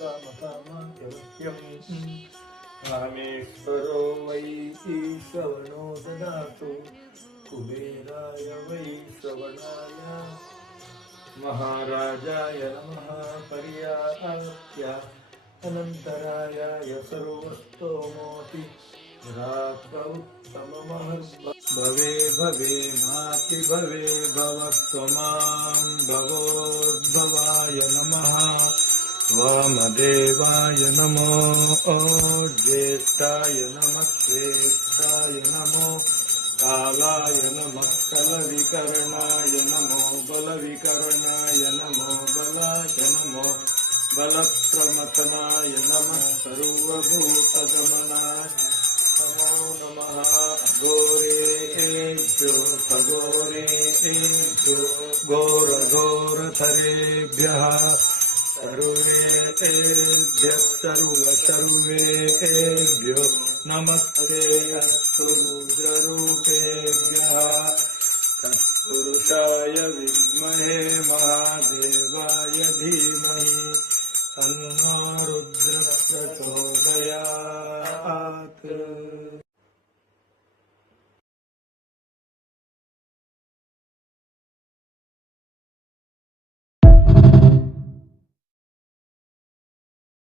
कामकामाख्यवत्यम् रामेश्वरो वै श्रवणो ददातु कुबेराय वै श्रवणाय महाराजाय नमः पर्याप्त्य अनन्तरायाय सर्वस्तोमोऽपि भवे भवे नाति भवे भवत्वमां भवोद्भवाय नमः वामदेवाय नमो ज्येष्ठाय नमः श्रेष्ठाय नमो कालाय नमः कलविकर्णाय नमो बलविकर्णाय नमो बलाय नमो बलप्रमथनाय नमः सर्वभूतगमनाय नमो नमः घोरेभ्यो खगोरेभ्यो घोरघोरथरेभ्यः सर्वेभ्यः सर्वेभ्यो नमस्ते अस्तु रुद्ररूपेभ्यः तत्पुरुषाय विद्महे महादेवाय धीमहि तन्नो रुद्रः प्रचोदयात्।